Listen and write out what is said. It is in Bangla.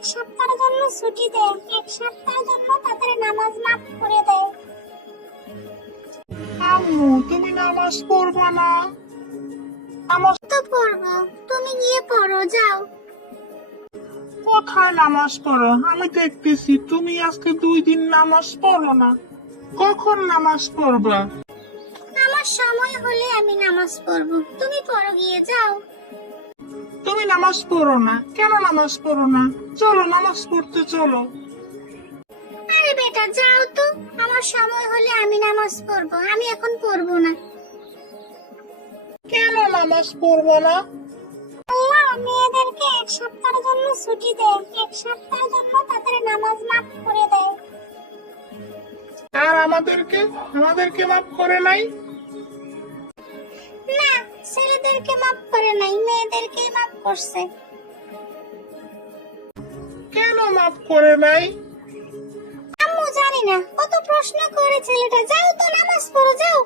এক সপ্তাহের জন্য ছুটি দেয়, এক সপ্তাহের জন্য তাদের নামাজ মাফ করে দেয়। আম্মু, তুমি নামাজ পড়বা না? নামাজ তো পড়বো, তুমি গিয়ে পড়ো, যাও। কোথায় নামাজ পড়ো? আমি দেখতেছি তুমি আজকে 2 দিন নামাজ পড়ো না। কখন নামাজ পড়বা? আমার সময় হলে আমি নামাজ পড়বো, তুমি পড়ো, গিয়ে যাও। তুমি নামাজ পড়ো না কেন? নামাজ পড়ো না, চলো নামাজ পড়তে চলো। আরে বেটা যাও তো, আমার সময় হলে আমি নামাজ পড়বো, আমি এখন পড়বো না। কেন নামাজ পড়বো না? আল্লাহ মেয়েদেরকে এক সপ্তাহের জন্য ছুটি দেয়, এক সপ্তাহের জন্য তাদের নামাজ মাফ করে দেয়। আর আমাদেরকে মাফ করে নাই? না, ছেলেদেরকে মাফ করে নাই, মেয়েদেরকে মাফ করছে। কেন মাফ করে নাই? আম্মু জানি না, কত প্রশ্ন করে ছেলেটা, যাও তো নামাজ পড়ো, যাও।